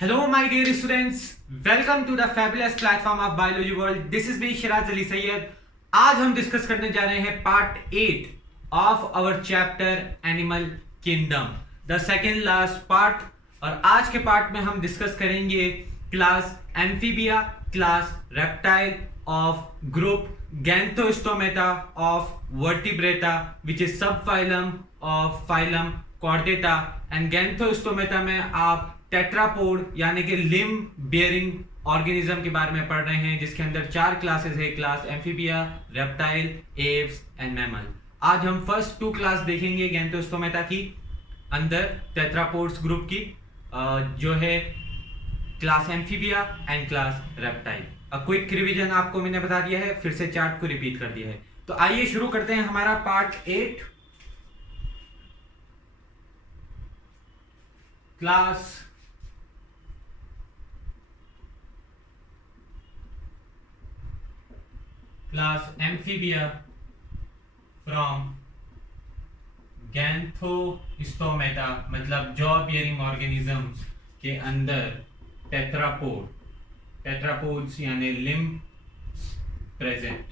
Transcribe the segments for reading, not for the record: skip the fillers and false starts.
Hello, my dear students. Welcome to the fabulous platform of Biology World. This is me, Shiraz Ali Sayyed. आज हम discuss करने जा रहे हैं part 8 of our chapter animal kingdom, the second last part. और आज के part में हम डिस्कस करेंगे class amphibia, class reptile of group gnathostomata of vertebrata which is sub phylum of phylum chordata. And gnathostomata में आप टेट्रापोड यानी कि लिम्ब बियरिंग ऑर्गेनिज्म के बारे में पढ़ रहे हैं, जिसके अंदर 4 क्लासेस है, class amphibia, reptile, Aves and mammal. आज हम फर्स्ट 2 क्लास देखेंगे गैंथोस्टोमेटा की, अंदर टेट्रापोड्स ग्रुप की, जो है class amphibia and class reptile. Quick revision आपको मैंने बता दिया है, फिर से चार्ट को रिपीट कर दिया है। तो आइए शुरू करते हैं हमारा पार्ट 8, क्लास एम्फीबिया फ्रॉम गैंथोस्टोमेटा, मतलब जॉ बियरिंग ऑर्गेनिजम्स के अंदर टेट्रापोड्स यानी लिम्ब्स प्रेजेंट।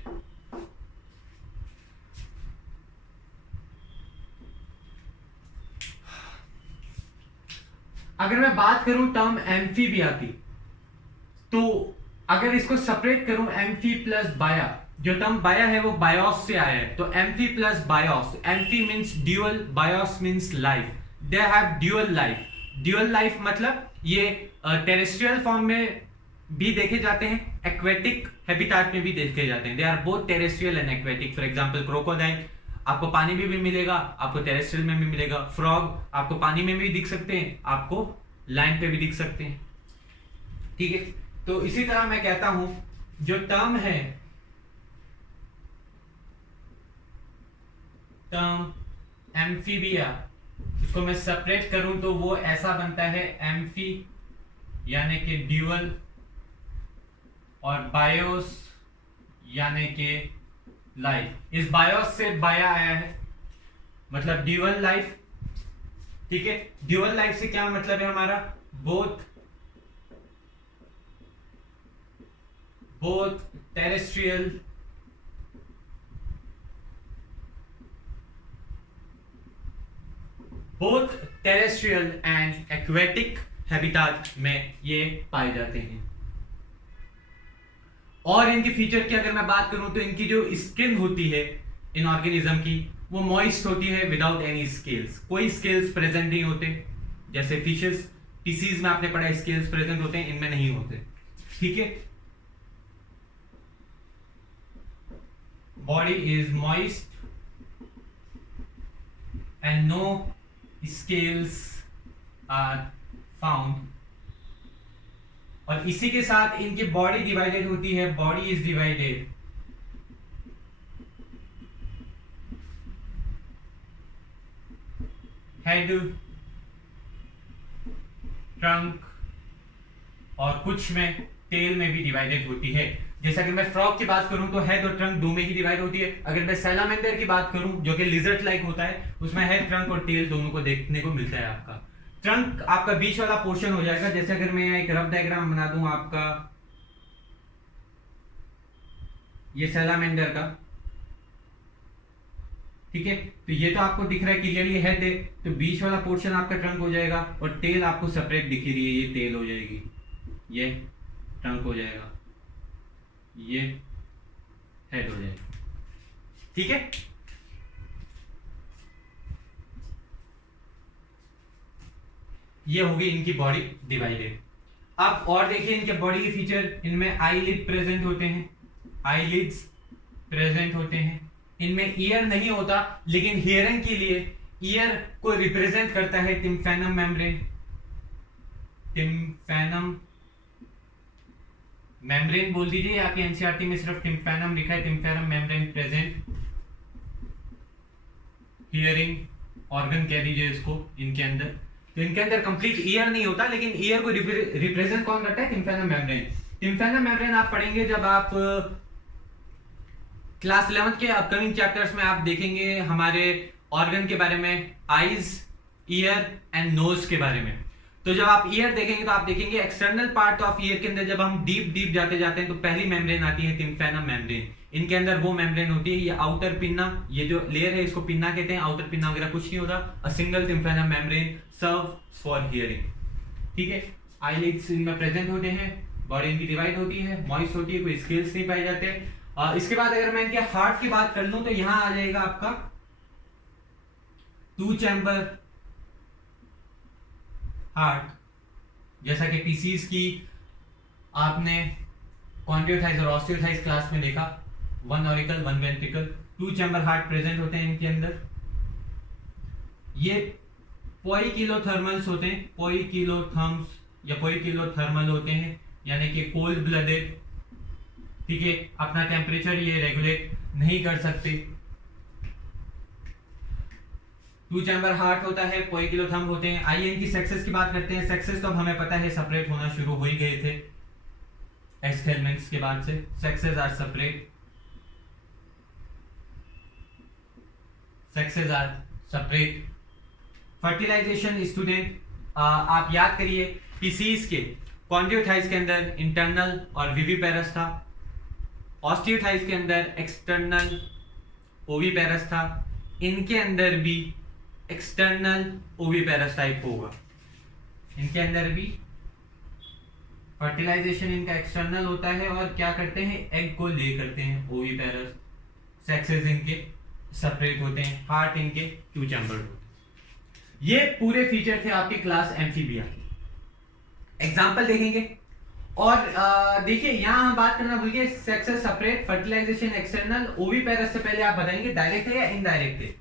अगर मैं बात करूं टर्म एम्फीबिया की, तो अगर इसको सेपरेट करूं एम्फी प्लस बाया, जो टर्म बाया है वो बायोस से आया है, तो amphi plus BIOS, amphi means dual, BIOS means life. They have dual life. Dual life मतलब ये टेरेस्ट्रियल फॉर्म में भी देखे जाते हैं, एक्वेटिक हैबिटेट में भी देखे जाते हैं। They are both terrestrial and aquatic. For example crocodile आपको पानी में भी मिलेगा, आपको टेरेस्ट्रियल में भी मिलेगा। फ्रॉग आपको पानी में भी दिख सकते हैं, आपको लैंड पे भी दिख सकते हैं। ठीक है, तो इसी तरह मैं कहता हूं जो टर्म है, टर्म एम्फीबिया, उसको मैं सेपरेट करूं तो वो ऐसा बनता है एम्फी यानी कि ड्यूअल, और बायोस यानी कि लाइफ। इस बायोस से बाया आया है, मतलब ड्यूअल लाइफ। ठीक है, ड्यूअल लाइफ से क्या मतलब है हमारा, both terrestrial and aquatic habitat में ये पाए जाते हैं। और इनके फीचर की अगर मैं बात करूं तो इनकी जो स्किन होती है इन ऑर्गेनिज्म की, वो मॉइस्ट होती है विदाउट एनी स्केल्स। कोई स्केल्स प्रेजेंट नहीं होते, जैसे फिशेस, फिशीज में आपने पढ़ा स्केल्स प्रेजेंट होते हैं, इनमें नहीं होते। ठीक है, body is moist and no scales are found. और इसी के साथ इनकी बॉडी डिवाइडेड होती है, body is divided head, trunk और कुछ में टेल में भी डिवाइडेड होती है। जैसे अगर मैं फ्रॉग की बात करूं तो हेड और ट्रंक 2 में ही डिवाइड होती है। अगर मैं सैलामेंडर की बात करूं जो कि लिजर्ड लाइक होता है, उसमें हेड, ट्रंक और टेल दोनों को देखने को मिलता है। आपका ट्रंक आपका बीच वाला पोर्शन हो जाएगा। जैसे अगर मैं एक रफ डायग्राम बना दूं आपका, ये सैलामेंडर का, ठीक है, तो ये तो आपको दिख रहा है क्लियरली हेड है, तो बीच वाला पोर्शन आपका ट्रंक हो जाएगा, और टेल आपको सेपरेट दिख रही है, ये टेल हो जाएगी, ये ट्रंक हो जाएगा, ये हेड हो जाएगा। ठीक है, ये होगी इनकी बॉडी डिवाइडेड। अब और देखिए इनके बॉडी के फीचर, इनमें आईलिड प्रेजेंट होते हैं, आईलिड्स प्रेजेंट होते हैं। इनमें ईयर नहीं होता, लेकिन हियरिंग के लिए ईयर को रिप्रेजेंट करता है टिम्फैनम मेम्ब्रेन। टिम्फैनम मेम्ब्रेन बोल दीजिए, आपके एनसीईआरटी में सिर्फ टिम्फैनम लिखा है, टिम्फैनम मेम्ब्रेन प्रेजेंट। हियरिंग ऑर्गन कह दीजिए इसको इनके अंदर। तो इनके अंदर कंप्लीट ईयर नहीं होता, लेकिन ईयर को रिप्रेजेंट कौन करता है, टिम्फैनम मेम्ब्रेन। टिम्फैनम मेम्ब्रेन आप पढ़ेंगे जब आप क्लास 11 के अपकमिंग चैप्टर्स में, आप देखेंगे हमारे ऑर्गन के बारे में, आईज, ईयर एंड नोज के बारे में। तो जब आप ईयर देखेंगे तो आप देखेंगे एक्सटर्नल पार्ट ऑफ ईयर के अंदर जब हम डीप डीप जाते जाते हैं तो पहली मेम्ब्रेन आती है टिम्पैना मेम्ब्रेन। इनके अंदर वो मेम्ब्रेन होती है, ये आउटर पिन्ना, ये जो लेयर है इसको पिन्ना कहते हैं, आउटर पिन्ना वगैरह कुछ नहीं होता। A single tympana membrane serve for hearing, ठीक है। आईलिड्स इनमें प्रेजेंट होते हैं, बॉडी इनकी डिवाइड होती है, मॉइस्ट होती है, कोई स्केल्स नहीं पाए जाते। इसके बाद अगर मैं इनके हार्ट की बात कर लूं तो यहां आ जाएगा आपका 2 चैम्बर हार्ट, जैसा कि पीसीज की आपने कॉन्ड्रियोथाइज और ऑस्टियोथाइज क्लास में देखा, 1 auricle 1 ventricle, 2 chamber heart present होते हैं इनके अंदर। ये पोइकिलोथर्मल्स होते हैं, पोइकिलोथर्म्स या पोइकिलोथर्मल होते हैं, यानी कि कोल्ड ब्लडेड, ठीक है। अपना टेम्परेचर ये रेगुलेट नहीं कर सकते। 2 चैम्बर हार्ट होता है, पोइकिलोथर्म होते हैं। आइए इनकी सेक्सेस की बात करते हैं। सेक्सेस तो हमें पता है सेपरेट होना शुरू हो ही गए थे एक्सपेरिमेंट्स के बाद से। Sexes are separate, sexes are separate. Fertilisation student आप याद करिए, पीसीज के कॉन्ड्रियोथाइज के अंदर इंटरनल और विविपेरस था, ऑस्टियोथाइज के अंदर एक्सटर्नल ओविपेरस था, इनके अंदर भी एक्सटर्नल ओविपेरस टाइप होगा। इनके अंदर भी फर्टिलाइजेशन इनका एक्सटर्नल होता है और क्या करते हैं, एग को ले करते हैं ओविपेरस। सेक्सेस इनके सेपरेट होते हैं, हार्ट इनके 2 चैम्बर होते हैं। ये पूरे फीचर थे आपकी क्लास एम्फीबिया के। एग्जाम्पल देखेंगे और देखिए यहां हम बात करना भूल गए, sexes separate, fertilisation external, oviparous से पहले आप बताएंगे डायरेक्ट है या इनडायरेक्ट है।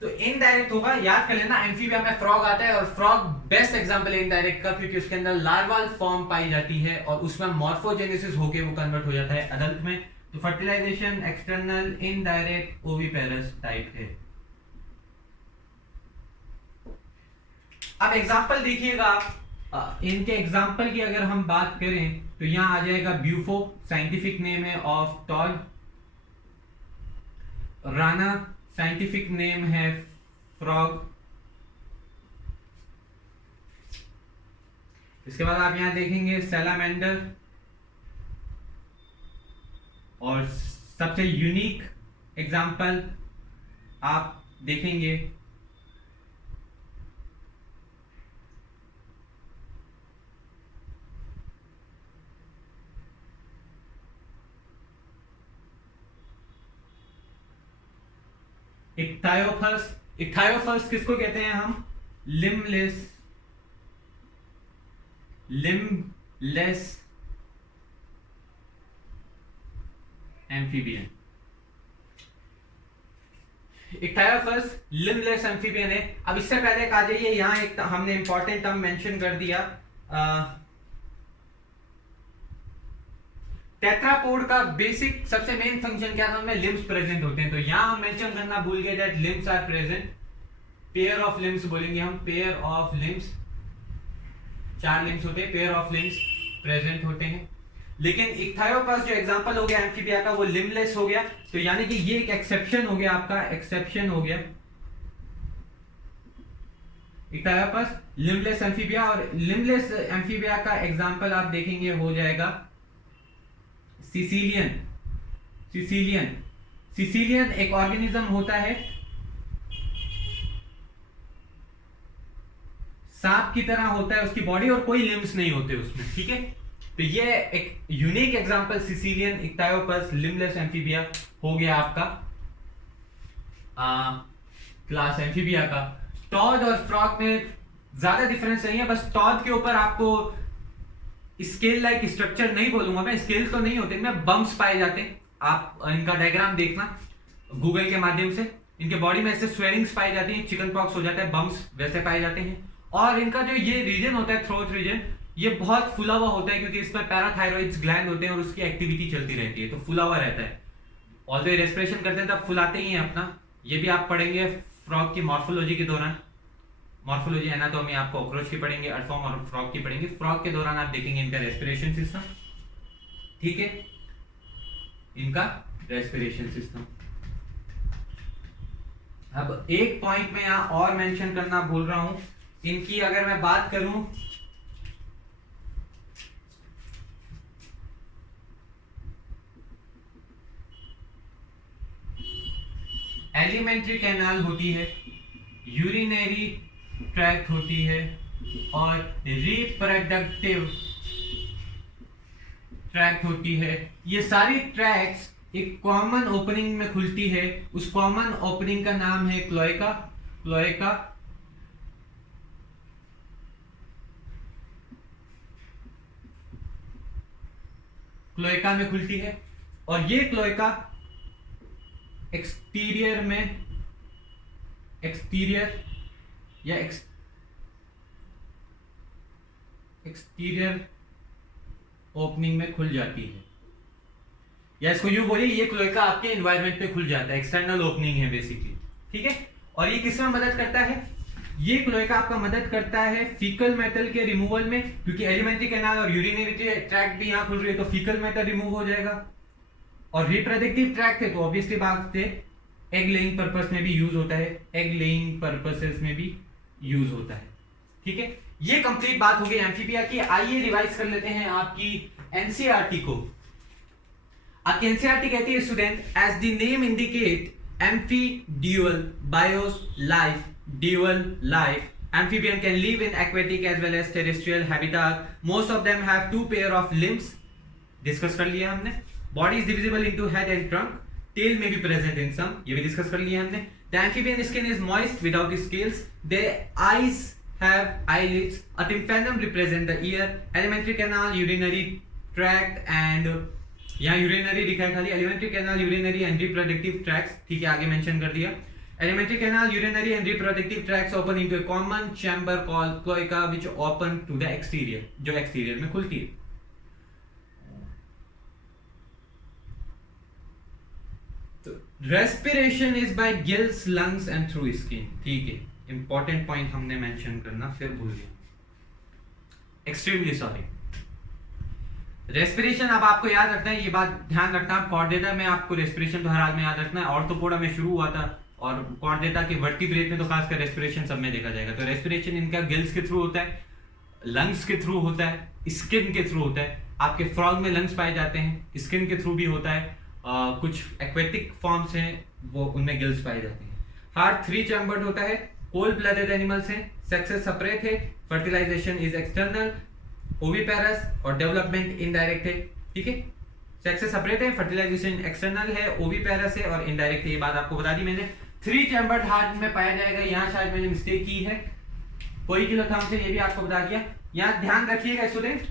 तो इनडायरेक्ट होगा, याद कर लेना। एम्फीबिया में फ्रॉग आता है और फ्रॉग बेस्ट एग्जांपल है इनडायरेक्ट का, क्योंकि उसके अंदर लार्वाल फॉर्म पाई जाती है और उसमें मॉर्फोजेनेसिस होके वो कन्वर्ट हो जाता है अडल्ट में। तो fertilisation external, indirect, oviparous type है। अब एग्जांपल देखिएगा, इनके एग्जांपल की अगर हम बात करें तो यहां आ जाएगा ब्यूफो, साइंटिफिक नेम है of toad. Rana scientific name है फ्रॉग। इसके बाद आप यहां देखेंगे सैलामेंडर, और सबसे यूनिक एग्जांपल आप देखेंगे इक्थायोफस। इक्थायोफस किसको कहते हैं हम, लिम्बलेस एम्फीबियन। इक्थायोफस लिम्बलेस एम्फीबियन है। अब इससे पहले आ जाइए, यहां एक हमने इंपॉर्टेंट टर्म मेंशन कर दिया, टेट्रापोड का बेसिक सबसे मेन फंक्शन क्या था, उनमें लिम्स प्रेजेंट होते हैं। तो यहां हम मेंशन करना भूल गए that limbs are present, pair of limbs बोलेंगे हम, पेयर ऑफ लिम्स, 4 लिम्स होते हैं, पेयर ऑफ लिम्स प्रेजेंट होते हैं। लेकिन इक्थायोपस जो एग्जांपल हो गया एम्फीबिया का, वो लिम्बलेस हो गया। तो यानी कि ये एक एक्सेप्शन हो गया, आपका एक्सेप्शन हो गया इक्थायोपस लिम्बलेस एम्फीबिया। और लिम्बलेस एम्फीबिया का एग्जांपल आप देखेंगे हो जाएगा सिसिलियन। सिसिलियन एक ऑर्गेनिज्म होता है, सांप की तरह होता है उसकी बॉडी और कोई लिम्स नहीं होते उसमें, ठीक है। तो ये एक unique example caecilian, ichthyophis, limbless amphibia हो गया आपका क्लास एम्फीबिया का। टॉड और फ्रॉग में ज्यादा डिफरेंस नहीं है, बस टॉड के ऊपर आपको स्केल लाइक स्ट्रक्चर नहीं बोलूंगा मैं, स्केल तो नहीं होते इनमें, बम्प्स पाए जाते हैं। आप इनका डायग्राम देखना गूगल के माध्यम से, इनके बॉडी में ऐसे स्वेलिंग्स पाई जाती हैं, चिकन पॉक्स हो जाता है, बम्प्स वैसे पाए जाते हैं। और इनका जो ये रीजन होता है थ्रोट रीजन, ये बहुत फुला हुआ होता है क्योंकि इसमें पैराथायरॉइड्स ग्लैंड होते हैं और उसकी एक्टिविटी चलती रहती है, तो फुला हुआ रहता है। ऑल्दो रेस्पिरेशन करते हैं तब फुलाते ही हैं अपना, ये भी आप पढ़ेंगे फ्रॉग की मॉर्फोलॉजी के दौरान। मॉर्फोलॉजी एनाटॉमी आपको कॉकरोच की पढ़ेंगे, अर्थवॉर्म और फ्रॉग की पढ़ेंगे। फ्रॉग के दौरान आप देखेंगे इनका रेस्पिरेशन सिस्टम, ठीक है, इनका रेस्पिरेशन सिस्टम। अब एक पॉइंट में यहां और मेंशन करना भूल रहा हूं, इनकी अगर मैं बात करूं, एलिमेंट्री कैनाल होती है, यूरिनरी ट्रैक्ट होती है और रिप्रोडक्टिव ट्रैक्ट होती है। ये सारी ट्रैक्ट्स एक कॉमन ओपनिंग में खुलती है। उस कॉमन ओपनिंग का नाम है क्लोएका। क्लोएका क्लोएका में खुलती है और ये क्लोएका एक्सटीरियर में, एक्सटीरियर या एक्सटीरियर ओपनिंग में खुल जाती है, या इसको यूं बोलिए ये क्लोएका आपके एनवायरनमेंट पे खुल जाता है, एक्सटर्नल ओपनिंग है बेसिकली। ठीक है, और ये किसमें मदद करता है? ये क्लोएका आपका मदद करता है फीकल मेटल के रिमूवल में, क्योंकि एलिमेंट्री कैनाल और यूरिनरी ट्रैक्ट भी यहां खुल रही है तो फीकल मेटल रिमूव हो जाएगा। और रिप्रोडक्टिव ट्रैक्ट है तो ऑब्वियसली बात है एग लेइंग पर्पस में भी यूज होता है, एग लेइंग पर्पसेस में भी यूज होता है। ठीक है, ये कंप्लीट बात हो गई एम्फीबिया की। आइए रिवाइज कर लेते हैं आपकी एनसीईआरटी को। आपकी एनसीईआरटी कहती है student, as the name indicate amphi dual bios life, dual life amphibian can live in aquatic as well as terrestrial habitat. Most of them have two pair of limbs, discuss कर लिया हमने। Body is divisible into head and trunk. Tail may be present in some, ये भी discuss कर लिया हमने। The amphibian skin is moist without scales. Their eyes have eyelids. A tympanum represent the ear. Alimentary canal, urinary tract and यहाँ urinary लिखा है खाली, alimentary canal, urinary and reproductive tracts. ठीक है, आगे मेंशन कर दिया। Alimentary canal, urinary and reproductive tracts open into a common chamber called cloaca, which open to the exterior, जो exterior में खुलती है। तो respiration is by gills, lungs and through skin। ठीक है, important point हमने mention करना फिर भूल गया, extremely sorry। रेस्पिरेशन अब आपको याद रखना है, ये बात ध्यान रखना। कॉर्डेटा में आपको रेस्पिरेशन तो हर हाल में याद रखना है। ऑर्थोपोडा में शुरू हुआ था और कॉर्डेटा के वर्टिब्रेट में तो खासकर रेस्पिरेशन सब में देखा जाएगा। तो रेस्पिरेशन इनका गिल्स के थ्रू होता है, लंग्स के थ्रू होता है, स्किन के थ्रू होता है। आपके फ्रॉग में लंग्स पाए जाते हैं, स्किन के थ्रू भी होता है। कुछ एक्वेटिक फॉर्म्स हैं वो उनमें गिल्स पाए जाते हैं। हार्ट 3 चैम्बर्ड होता है। कोल्ड ब्लडेड एनिमल्स हैं, सेक्सेस सेपरेट है, फर्टिलाइजेशन इज एक्सटर्नल, ओविपेरस और डेवलपमेंट इनडायरेक्ट है। ठीक है, सेक्सेस सेपरेट है, फर्टिलाइजेशन एक्सटर्नल है, ओविपेरस है और इनडायरेक्ट है। ये बात आपको बता दी मैंने। 3 चैम्बर्ड हार्ट में पाया जाएगा। यहाँ शायद मैंने मिस्टेक की है, कोई किलोथर्म से, ये भी आपको बता दिया। यहाँ ध्यान रखिएगा स्टूडेंट,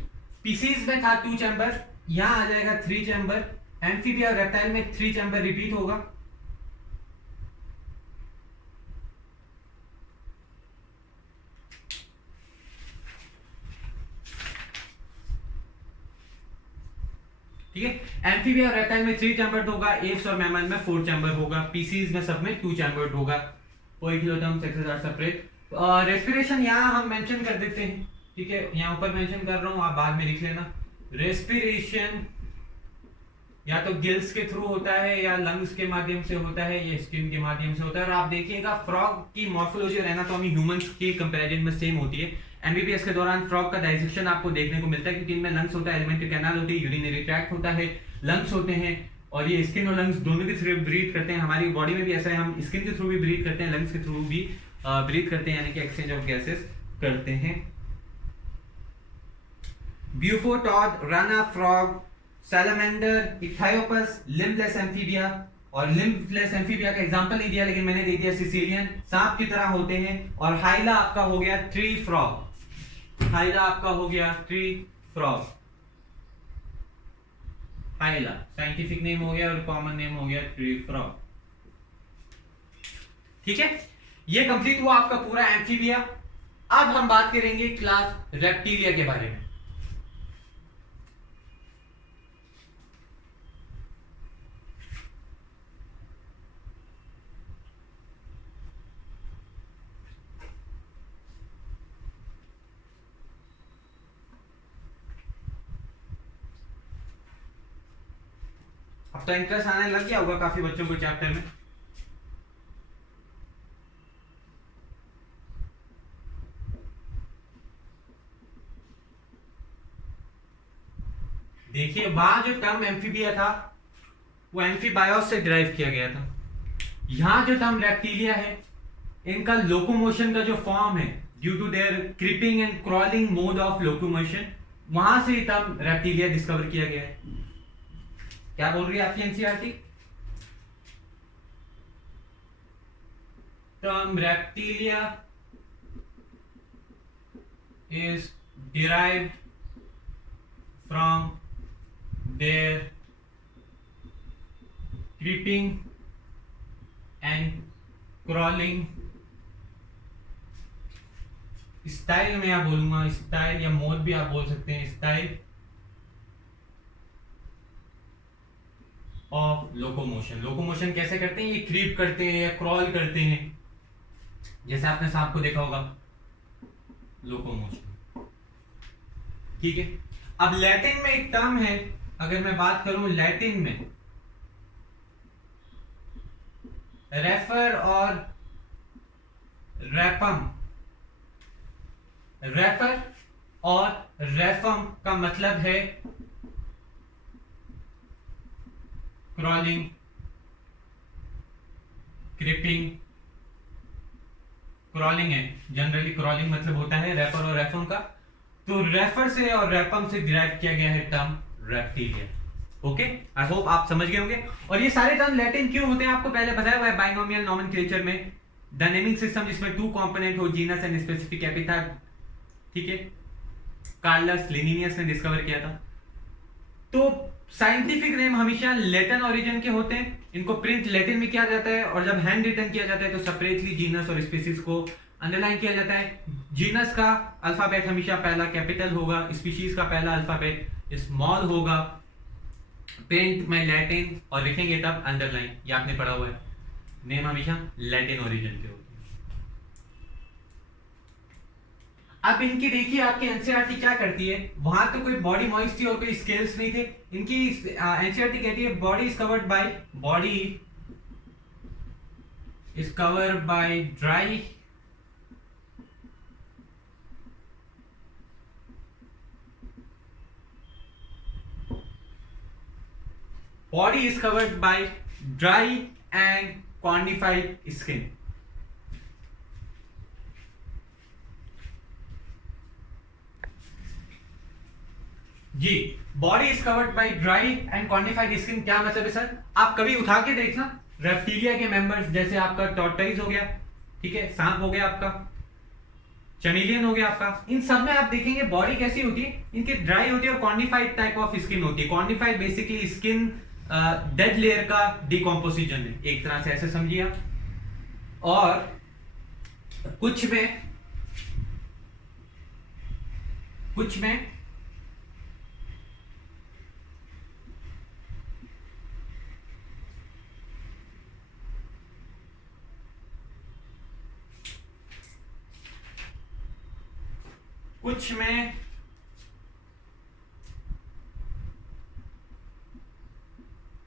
पीसीज में था 2 चैम्बर, यहाँ आ जाएगा 3 चैम्बर। एम्फीबिया और रेप्टाइल में 3 चैम्बर रिपीट होगा। ठीक है, एम्फीबिया और रेप्टाइल में 3 चैम्बर्ड होगा, एप्स और मैमल में 4 चैम्बर होगा, पीसीज में सब में 2 चैम्बर्ड होगा। कोइक्लोटर्म सेक्सेस आर सेपरेट। रेस्पिरेशन यहाँ हम मेंशन कर देते हैं। ठीक है, यहाँ ऊपर मेंशन कर रहा हूँ, आप बाद में लिख लेना। रेस्पिरेशन या तो गिल्स के थ्रू होता है या लंग्स के माध्यम से होता है या स्किन के माध्यम से होता है। और आप देखिएगा फ्रॉग की मॉर्फोलॉजी और एनाटॉमी ह्यूमंस के कंपैरिजन में सेम होती है। एमबीबीएस के दौरान फ्रॉग का डाइसेक्शन आपको देखने को मिलता है, क्योंकि इनमें लंग्स होता है, एलिमेंट्री कैनाल होती है, यूरिनरी ट्रैक्ट होता है, लंग्स होते हैं और ये स्किन और लंग्स दोनों के थ्रू ब्रीथ करते हैं। हमारी बॉडी में भी ऐसा है, हम स्किन के थ्रू भी ब्रीथ करते हैं, लंग्स के थ्रू भी ब्रीथ करते हैं, यानी कि एक्सचेंज ऑफ गैसेस करते हैं। ब्यूफोटॉड, Rana frog, salamander, इथायोपस, limbless amphibia. और लिम्बलेस एम्फीबिया का एग्जांपल नहीं दिया लेकिन मैंने दे दिया, सिसिलियन सांप की तरह होते हैं। और हाइला आपका हो गया ट्री फ्रॉग, हाइला आपका हो गया ट्री फ्रॉग। हाइला साइंटिफिक नेम हो गया और कॉमन नेम हो गया ट्री फ्रॉग। ठीक है, ये कंप्लीट हुआ आपका पूरा एम्फीबिया। अब हम बात करेंगे क्लास रेप्टिलिया के बारे में। अब तो इंटरेस्ट आने लग गया होगा काफी बच्चों को चैप्टर में। देखिए वहां जो टर्म एम्फीबिया था वो एम्फीबायोस से डिराइव किया गया था। यहां जो टर्म रेप्टिलिया है, इनका लोकोमोशन का जो फॉर्म है due to their creeping and crawling mode of locomotion, वहां से टर्म रेप्टिलिया डिस्कवर किया गया है। क्या बोल रही है आपकी NCERT? Term reptilia is derived from their creeping and crawling style में आप बोलूंगा, स्टाइल या मोड भी आप बोल सकते हैं, स्टाइल ऑफ लोकोमोशन। लोकोमोशन कैसे करते हैं? ये क्रीप करते हैं या क्रॉल करते हैं, जैसे आपने सांप को देखा होगा, लोकोमोशन। ठीक है। अब लैटिन में एक टर्म है, अगर मैं बात करूं लैटिन में, रेफर और रैपम। रेफर और रेफम का मतलब है क्रॉलिंग, क्रिपिंग। क्रॉलिंग है, जनरली क्रॉलिंग मतलब होता है रेफर और रेफम का। तो रेफर से और रेपम से डिराइव किया गया है term reptilia. Okay, I hope आप समझ गए होंगे। और ये सारे टर्म लैटिन क्यों होते हैं आपको पहले बताया हुआ है बाइनोमियल नोमेनक्लेचर में। द नेमिंग सिस्टम जिसमें 2 कंपोनेंट हो, जीनस एंड स्पेसिफिक एपिथेट। ठीक है, कार्लस लिनियस ने डिस्कवर किया था। तो साइंटिफिक नेम हमेशा लैटिन ओरिजिन के होते हैं, इनको प्रिंट लैटिन में किया जाता है, और जब हैंड रिटन किया जाता है तो सेपरेटली जीनस और स्पीसीज को अंडरलाइन किया जाता है। जीनस का अल्फाबेट हमेशा पहला कैपिटल होगा, स्पीशीज का पहला अल्फाबेट स्मॉल होगा, प्रिंट में लैटिन, और लिखेंगे तब अंडरलाइन। ये आपने पढ़ा हुआ है, नेम हमेशा लैटिन ओरिजिन के होते हैं। अब इनकी देखिए आपकी एनसीईआरटी क्या करती है, वहां तो कोई बॉडी मॉइस्ट थी और कोई स्केल्स नहीं थे। इनकी एनसीईआरटी कहती है body is covered by dry and cornified skin. जी, body is covered by dry and cornified skin क्या मतलब है सर? आप कभी उठा के देखना रेप्टिलिया के मेंबर्स, जैसे आपका टॉर्टोइज हो गया, ठीक है, सांप हो गया आपका, चैमेलियन हो गया आपका, इन सब में आप देखेंगे बॉडी कैसी होती है, इनकी ड्राई होती है और कॉर्निफाइड टाइप ऑफ स्किन होती है। Cornified basically skin dead layer का डिकॉम्पोजिशन है, एक तरह से ऐसे समझिए आप। और कुछ में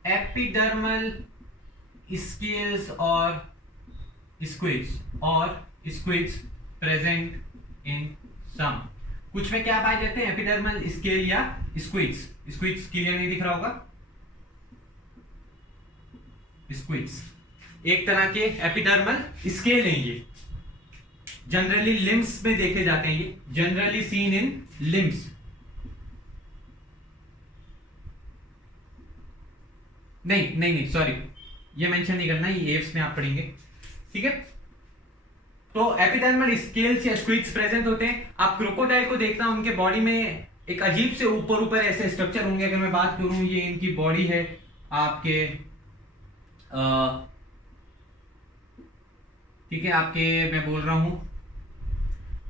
एपिडर्मल स्केल्स और स्क्विड्स प्रेजेंट इन सम। कुछ में क्या पाए जाते हैं? एपिडर्मल स्केल या स्क्विड्स क्लियर नहीं दिख रहा होगा, स्क्विड्स एक तरह के एपिडर्मल स्केल हैं। ये जनरली लिम्स में देखे जाते हैं, ये जनरली सीन इन लिम्स। नहीं सॉरी, ये मेंशन नहीं करना, ये एव्स में आप पढ़ेंगे। ठीक है, तो एपिडर्मल स्केल्स या स्क्विड्स प्रेजेंट होते हैं। आप क्रोकोडाइल को देखना, उनके बॉडी में एक अजीब से ऊपर ऐसे स्ट्रक्चर होंगे। अगर मैं बात करूं, ये इनकी बॉडी है आपके, ठीक है, आपके मैं बोल रहा हूं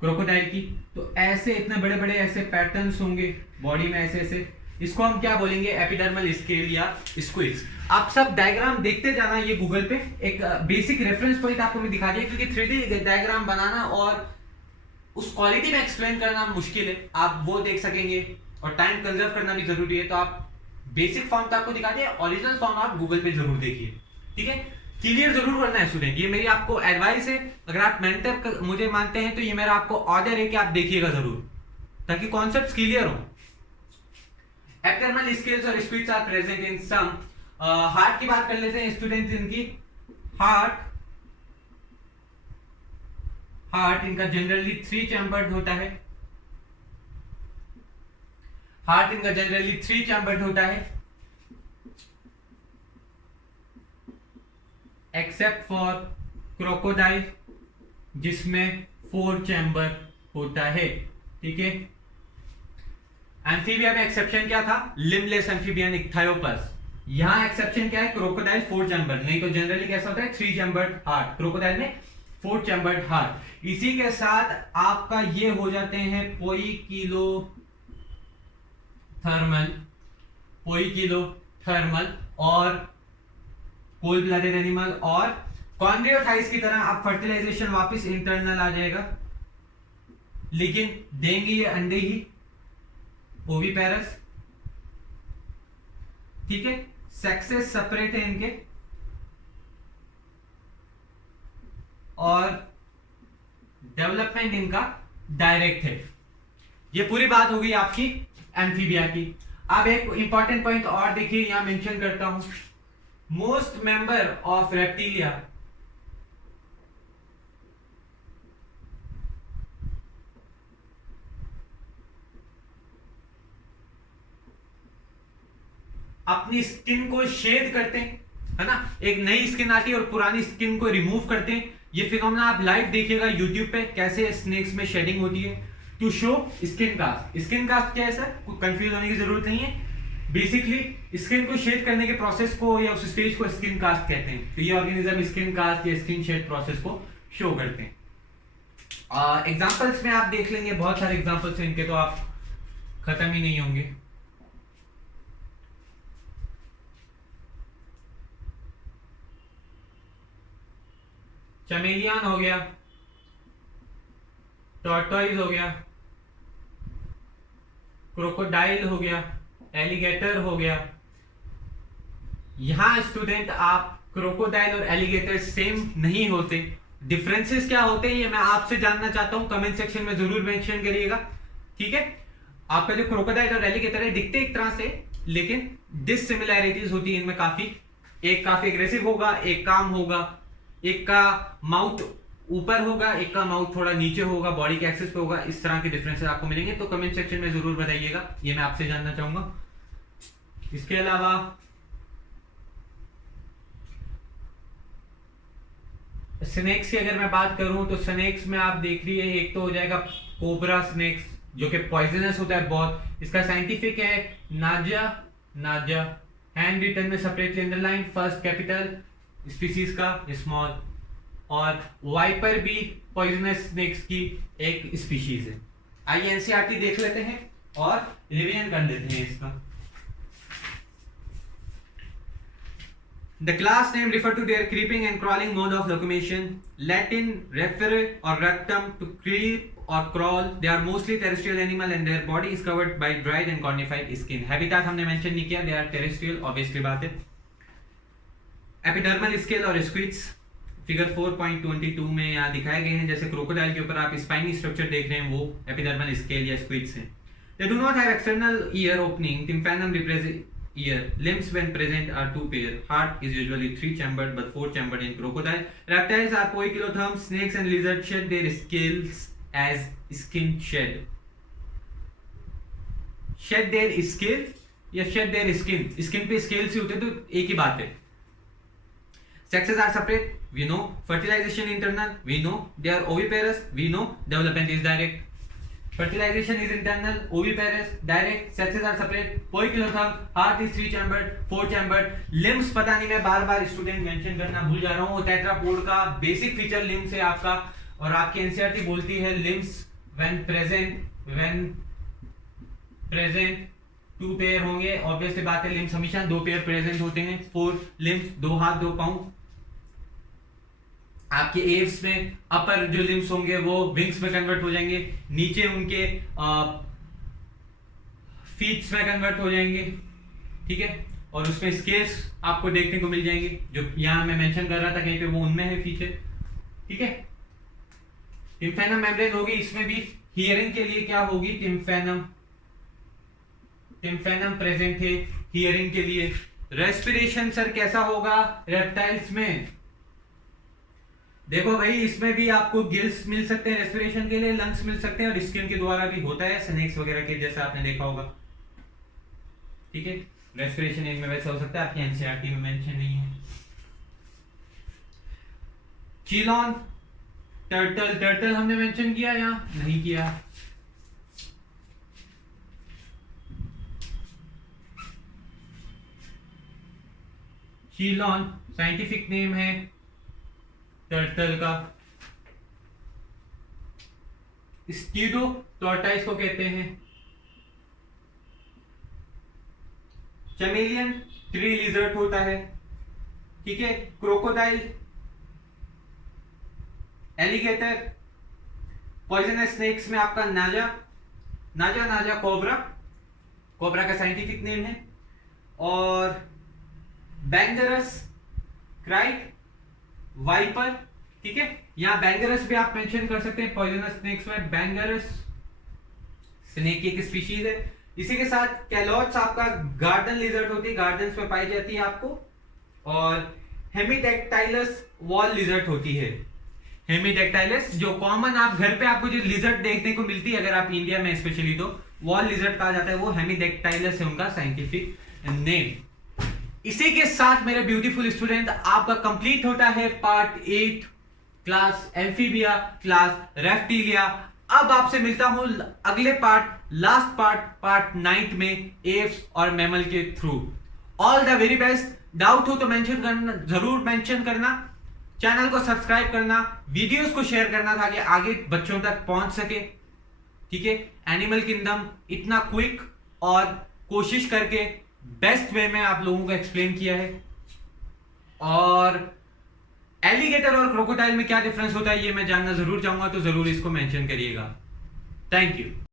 क्रोकोडाइल की, तो ऐसे इतने बड़े ऐसे पैटर्न्स होंगे बॉडी में, ऐसे। इसको हम क्या बोलेंगे? एपिडर्मल स्केल या स्क्विड्स। आप सब डायग्राम देखते जाना, ये गूगल पे एक बेसिक रेफरेंस पॉइंट आपको मैं दिखा दिया, क्योंकि 3D डायग्राम बनाना और उस क्वालिटी में एक्सप्लेन करना मुश्किल है। आप वो देख सकेंगे और टाइम कंजर्व करना भी जरूरी है। तो आप बेसिक फॉर्म तो आपको दिखा दिया, ओरिजिनल फॉर्म आप गूगल पे जरूर देखिए। ठीक है, क्लियर जरूर करना है स्टूडेंट, ये मेरी आपको एडवाइस है। अगर आप मेंटर मुझे मानते हैं तो ये मेरा आपको ऑर्डर है कि आप देखिएगा जरूर, ताकि कॉन्सेप्ट्स क्लियर हो। एपिडर्मल स्केल्स और scutes are present in some. Heart की बात कर लेते हैं स्टूडेंट इनकी। हार्ट इनका जनरली 3 चैम्बर्ड होता है। हार्ट इनका जनरली 3 चैम्बर्ड होता है, एक्सेप्ट फॉर क्रोकोडाइल जिसमें 4 चैम्बर होता है। ठीक है, एम्फीबिया में एक्सेप्शन क्या था? Limbless amphibian ichthyophis. यहां एक्सेप्शन क्या है? क्रोकोडाइल 4 चैम्बर, नहीं तो जनरली कैसा होता है? 3 चैम्बर्ड हार्ट, क्रोकोडाइल में 4 चैम्बर्ड हार्ट। इसी के साथ आपका ये हो जाते हैं पोइकिलोथर्मल और कोल्ड ब्लडेड एनिमल। और कॉन्ड्रियोथाइस की तरह अब फर्टिलाइजेशन वापस इंटरनल आ जाएगा, लेकिन देंगे ये अंडे ही, ओविपेरस। ठीक है, सेक्सेस सेपरेट है इनके और डेवलपमेंट इनका डायरेक्ट है। ये पूरी बात होगी आपकी एम्फीबिया की। अब एक इंपॉर्टेंट पॉइंट और देखिए, यहां मेंशन करता हूं, मोस्ट मेंबर ऑफ रेप्टिलिया अपनी स्किन को शेड करते हैं, है ना, एक नई स्किन आती है और पुरानी स्किन को रिमूव करते हैं। ये फिनोमेना आप लाइव देखिएगा यूट्यूब पे, कैसे स्नेक्स में शेडिंग होती है to show skin cast. Skin cast क्या है सर? कंफ्यूज होने की जरूरत नहीं है, बेसिकली स्किन को शेड करने के प्रोसेस को या उस स्टेज को स्किन कास्ट कहते हैं। तो ये ऑर्गेनिज्म स्किन कास्ट या स्किन शेड प्रोसेस को शो करते हैं। एग्जांपल्स में आप देख लेंगे, बहुत सारे एग्जांपल्स हैं इनके, तो आप खत्म ही नहीं होंगे। चमेलियन हो गया, टॉर्टोइज हो गया, क्रोकोडाइल हो गया, एलिगेटर हो गया। यहां स्टूडेंट आप क्रोकोडाइल और एलिगेटर सेम नहीं होते, डिफरेंसेस क्या होते हैं ये मैं आपसे जानना चाहता हूं, कमेंट सेक्शन में जरूर मेंशन करिएगा। ठीक है, आपका जो क्रोकोडाइल और एलिगेटर है दिखते एक तरह से, लेकिन डिससिमिलैरिटीज होती है इनमें काफी। एक काफी एग्रेसिव होगा, एक काम होगा, एक का माउथ ऊपर होगा, एक का माउथ थोड़ा नीचे होगा, बॉडी के एक्सेस पे होगा। इस तरह के डिफरेंसेस आपको मिलेंगे, तो कमेंट सेक्शन में जरूर बताइएगा, ये मैं आपसे जानना चाहूंगा। इसके अलावा स्नेक्स की अगर मैं बात करूं तो स्नेक्स में आप देख रही है, एक तो हो जाएगा कोबरा स्नेक्स जो कि पॉइजनस होता है बहुत। इसका साइंटिफिक है नाजा, हैंड रिटन में separately underline, first capital species का स्मॉल। और वाइपर भी पॉइजनस स्नेक्स की एक स्पीशीज है। आइए एनसीईआरटी देख लेते हैं और रिवीजन कर लेते हैं इसका। The class name refer to their creeping and crawling mode of locomotion. Latin referre or rectum, to creep or crawl. They are mostly terrestrial animal and their body is covered by dried and cornified skin. Habitat हमने mention नहीं किया, they are terrestrial, obviously बात है। Epidermal scale और squids figure 4.22 में यहाँ दिखाए गए हैं। जैसे क्रोकोडाइल के ऊपर आप स्पाइनी स्ट्रक्चर देख रहे हैं, वो एपिडर्मल स्केल या स्क्विड्स हैं। They do not have external ear opening. Tympanum represent ear. Limbs when present are 2 pair. Heart is usually 3 chambered but 4 chambered in crocodile. Reptiles are poikilotherms. Snakes and lizards shed their scales as skin shed. Shed their scales या shed their skin. Skin पे scales ही होते, तो एक ही बात है। Sexes are separate. We know. Fertilization internal. We know. They are oviparous. We know. Development is direct. Fertilization is internal, oviparous, direct. Sexes are separate. Poikilotherm. Heart is 3 chambered, 4 chambered. Limbs पता नहीं, मैं बार बार student mention करना भूल जा रहा हूँ। Tetrapod का basic feature limbs है आपका, और आपकी एनसीईआरटी बोलती है लिम्स व्हेन प्रेजेंट 2 पेयर होंगे। ऑब्वियसली बात है, लिम्स हमेशा 2 पेयर प्रेजेंट होते हैं। 4 लिम्स, 2 हाथ 2 पाँव। आपके एव्स में अपर जो लिम्स होंगे वो विंग्स में कन्वर्ट हो जाएंगे, नीचे उनके फीट्स में कन्वर्ट हो जाएंगे। ठीक है, और उसमें स्केल्स आपको देखने को मिल जाएंगे, जो यहां मैं मेंशन कर रहा था कहीं पे, वो उनमें है फीचर। ठीक है, टिम्फैनम मेम्ब्रेन होगी, इसमें भी हियरिंग के लिए क्या होगी? टिम्फैनम टिम्फेनम प्रेजेंट है हियरिंग के लिए। रेस्पिरेशन सर कैसा होगा रेप्टाइल्स में? देखो भाई, इसमें भी आपको गिल्स मिल सकते हैं रेस्पिरेशन के लिए, लंग्स मिल सकते हैं और स्किन के द्वारा भी होता है स्नेक्स वगैरह के जैसा आपने देखा होगा। ठीक है, रेस्पिरेशन इनमें वैसा हो सकता है, आपकी एनसीईआरटी में मेंशन नहीं है। चीलॉन टर्टल हमने मेंशन किया या नहीं किया? चीलॉन साइंटिफिक नेम है टर्टल का। स्टीडो टॉर्टाइस को कहते हैं। चमेलियन ट्री लिजर्ट होता है। ठीक है, क्रोकोडाइल, एलिगेटर, पॉइजनस स्नेक्स में आपका नाजा कोबरा का साइंटिफिक नेम है। और बैंगरस क्राइट वाइपर। ठीक है, यहां बैंगरस भी आप मेंशन कर सकते हैं पॉइजनस स्नेक्स में। बैंगरस स्नेक की एक स्पीशीज है। इसी के साथ कैलोट्स आपका गार्डन लिजर्ट होती है, गार्डन्स में पाई जाती है आपको। और हेमीडेक्टाइलस वॉल लिजर्ट होती है। हेमीडेक्टाइलस जो कॉमन आप घर पे आपको जो लिजर्ट देखने को मिलती है, अगर आप इंडिया में स्पेशली, तो वॉल लिजर्ट कहा जाता है, वो हेमीडेक्टाइलस है उनका साइंटिफिक नेम। इसी के साथ मेरे ब्यूटीफुल स्टूडेंट, आपका कंप्लीट होता है part 8 class amphibia, class reptilia. अब आपसे मिलता हूं अगले पार्ट, लास्ट पार्ट 9 में एप्स और मैमल के through. All the very best. Doubt हो तो मेंशन करना, जरूर मेंशन करना। चैनल को सब्सक्राइब करना, वीडियोस को शेयर करना ताकि आगे बच्चों तक पहुंच सके। ठीक है, एनिमल किंगडम इतना क्विक और कोशिश करके बेस्ट वे में आप लोगों को एक्सप्लेन किया है। और एलिगेटर और क्रोकोडाइल में क्या डिफरेंस होता है ये मैं जानना जरूर चाहूंगा, तो जरूर इसको मेंशन करिएगा। Thank you.